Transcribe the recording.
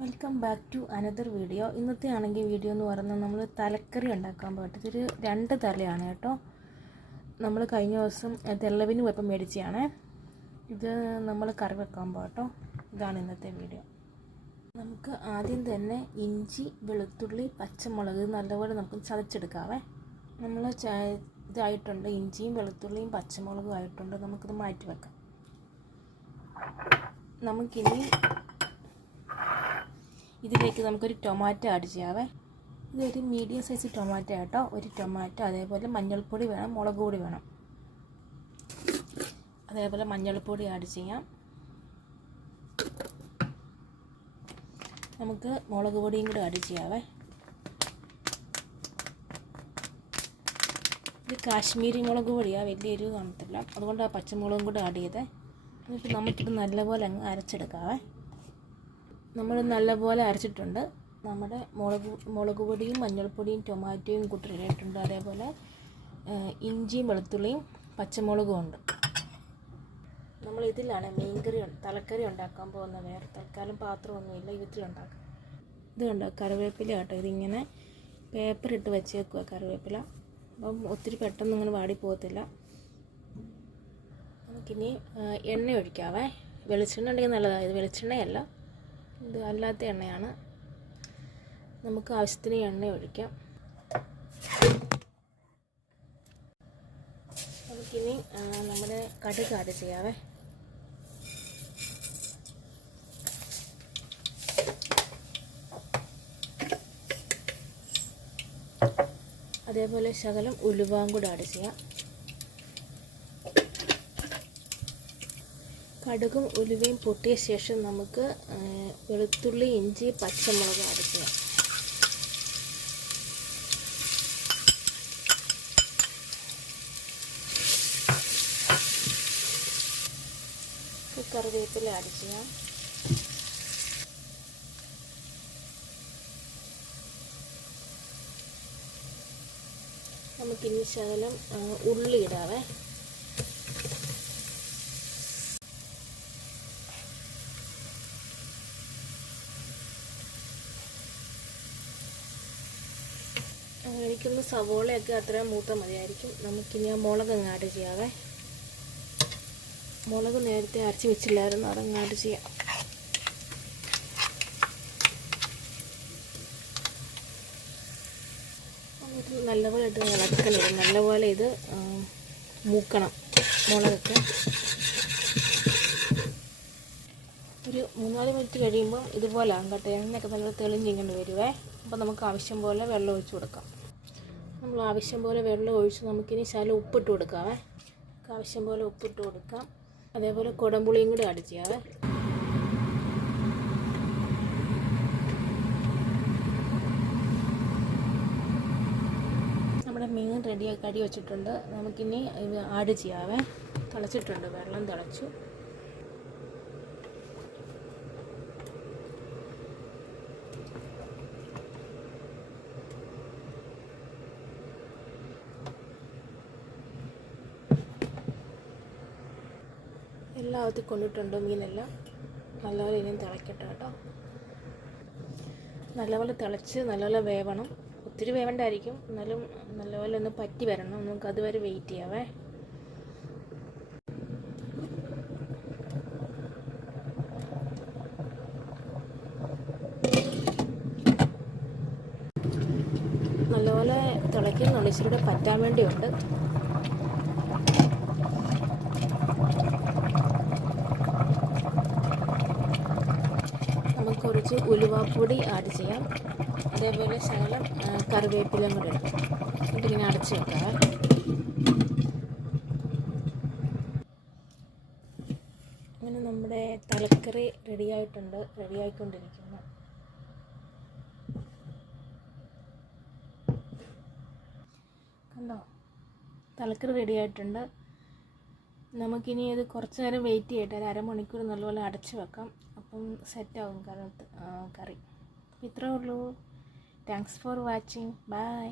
Welcome back to another video. ഇന്നത്തെ ആണെങ്കിൽ video എന്ന് പറയുന്നത് നമ്മൾ തലക്കറി ഉണ്ടാക്കാൻ പോയിട്ട് ഇതൊരു 2 തലയാണ് കേട്ടോ. നമ്മൾ കഴിഞ്ഞ ദിവസം തെള്ളവിന് പോയപ്പോൾ മേടിച്ചതാണ്. ഇത് നമ്മൾ കറി വെക്കാൻ പോകട്ടോ. ഇതാണ് ഇന്നത്തെ വീഡിയോ. നമുക്ക് ആദ്യം തന്നെ ഇഞ്ചി, വെളുത്തുള്ളി, പച്ചമുളക് നല്ലപോലെ നമുക്ക് ചതച്ചെടുക്കാവേ. നമ്മൾ ഇതായിട്ടുണ്ട്, ഇഞ്ചിയും വെളുത്തുള്ളിയും പച്ചമുളകും ആയിട്ടുണ്ട്. നമുക്കിത് മാറ്റി വെക്കാം. നമുക്കിനി ഇതിലേക്ക് നമുക്കൊരു ടൊമാറ്റോ ആഡ് ചെയ്യാവേ. ഇതൊരു മീഡിയം സൈസ് ടൊമാറ്റോ കേട്ടോ. ഒരു ടൊമാറ്റോ, അതേപോലെ മഞ്ഞൾപ്പൊടി വേണം, മുളക് പൊടി വേണം, അതേപോലെ മഞ്ഞൾപ്പൊടി ആഡ് ചെയ്യാം. നമുക്ക് മുളക് പൊടിയും കൂടി ആഡ് ചെയ്യാവേ. ഇത് കാശ്മീരി മുളക് പൊടിയാണ്, വലിയ എരിവ് കാണത്തില്ല, അതുകൊണ്ട് ആ പച്ചമുളകും കൂടി ആഡ് ചെയ്തേ. എന്നിട്ട് നമുക്കിത് നല്ലപോലെ അങ്ങ് അരച്ചെടുക്കാവേ. നമ്മൾ നല്ലപോലെ അരച്ചിട്ടുണ്ട്. നമ്മുടെ മുളക് പൊടിയും മഞ്ഞൾപ്പൊടിയും ടൊമാറ്റോയും കൂട്ടി ഇട്ടിട്ടുണ്ട്. അതേപോലെ ഇഞ്ചിയും വെളുത്തുള്ളിയും പച്ചമുളകും ഉണ്ട്. നമ്മൾ ഇതിലാണ് തലക്കറി ഉണ്ടാക്കാൻ പോകുന്നത്. വേറെ തൽക്കാലം പാത്രമൊന്നുമില്ല, ഇതിലുണ്ടാക്കാം. ഇത് കണ്ടോ, കറിവേപ്പില കേട്ടോ. ഇതിങ്ങനെ പേപ്പർ ഇട്ട് വെച്ചേക്കുക കറിവേപ്പില. അപ്പം ഒത്തിരി പെട്ടെന്ന് ഇങ്ങനെ വാടിപ്പോകത്തില്ല. നമുക്കിനി എണ്ണ ഒഴിക്കാവേ. വെളിച്ചെണ്ണ ഉണ്ടെങ്കിൽ നല്ലതാണ്. ഇത് വെളിച്ചെണ്ണയല്ല, ഇത് അല്ലാത്ത എണ്ണയാണ്. നമുക്ക് ആവശ്യത്തിന് എണ്ണ ഒഴിക്കാം. നമുക്കിനി നമ്മുടെ കടുക് ആഡ് ചെയ്യാവേ. അതേപോലെ ശകലം ഉലുവയും കൂടെ ആഡ് ചെയ്യാം. കടുകും ഉലുവയും പൊട്ടിയ ശേഷം നമുക്ക് വെളുത്തുള്ളി, ഇഞ്ചി, പച്ചമുളക് ആഡ് ചെയ്യാം. കറിവേപ്പില ആഡ് ചെയ്യാം. നമുക്കിനി ശകലം ഉള്ളി ഇടാവേ. എനിക്കൊന്ന് സവോളയൊക്കെ അത്രയും മൂത്ത മതിയായിരിക്കും. നമുക്കിനി ആ മുളക് അങ്ങ് ആഡ് ചെയ്യാവേ. മുളക് നേരത്തെ അരച്ച് വെച്ചില്ലായിരുന്നു, അതങ്ങ് ആഡ് ചെയ്യാം. എന്നിട്ട് നല്ലപോലെ ഇട്ട് ഇളക്കണം. നല്ലപോലെ ഇത് മൂക്കണം മുളകൊക്കെ. ഒരു 3-4 മിനിറ്റ് കഴിയുമ്പോൾ ഇതുപോലെ ആകട്ടെ. എണ്ണയൊക്കെ നല്ല തെളിഞ്ഞിങ്ങോട്ട് വരുവേ. അപ്പോൾ നമുക്ക് ആവശ്യം പോലെ വെള്ളം ഒഴിച്ച് കൊടുക്കാം. നമ്മൾ ആവശ്യം പോലെ വെള്ളം ഒഴിച്ച് നമുക്കിനി ശകലം ഉപ്പിട്ട് കൊടുക്കാവേ. ആവശ്യം പോലെ ഉപ്പിട്ട് കൊടുക്കാം. അതേപോലെ കുടംപുളിയും കൂടി ആഡ് ചെയ്യാവേ. നമ്മുടെ മീൻ റെഡിയാക്കി കടി വെച്ചിട്ടുണ്ട്. നമുക്കിനി ഇത് ആഡ് ചെയ്യാവേ. തിളച്ചിട്ടുണ്ട്, വെള്ളം തിളച്ചു. എല്ലാവരും കൊണ്ടിട്ടുണ്ട് മീനെല്ലാം. നല്ലപോലെ ഇനിയും തിളക്കട്ടെ കേട്ടോ. നല്ലപോലെ തിളച്ച് നല്ലപോലെ വേവണം. ഒത്തിരി വേവണ്ടായിരിക്കും, എന്നാലും നല്ലപോലെ ഒന്ന് പറ്റി വരണം. നമുക്ക് അതുവരെ വെയിറ്റ് ചെയ്യാവേ. നല്ലപോലെ തിളയ്ക്കുന്നുണ്ട്, ഇച്ചിരി പറ്റാൻ വേണ്ടിയുണ്ട്. കുറച്ച് ഉലുവാപ്പൊടി ആഡ് ചെയ്യാം. അതേപോലെ ശകലം കറിവേപ്പിലയും കൂടെ ഇടാം. എന്നിട്ടിങ്ങനെ അടച്ച് വെക്കാം. അങ്ങനെ നമ്മുടെ തലക്കറി റെഡിയായിക്കൊണ്ടിരിക്കുന്നു. കണ്ടോ, തലക്കറി റെഡിയായിട്ടുണ്ട്. നമുക്കിനി ഇത് കുറച്ച് നേരം വെയിറ്റ് ചെയ്യട്ടെ. ഒരു അരമണിക്കൂർ നല്ലപോലെ അടച്ച് വെക്കാം. അപ്പം സെറ്റാവും കറി. ഇത്രയേ ഉള്ളൂ. Thanks for watching. ബൈ.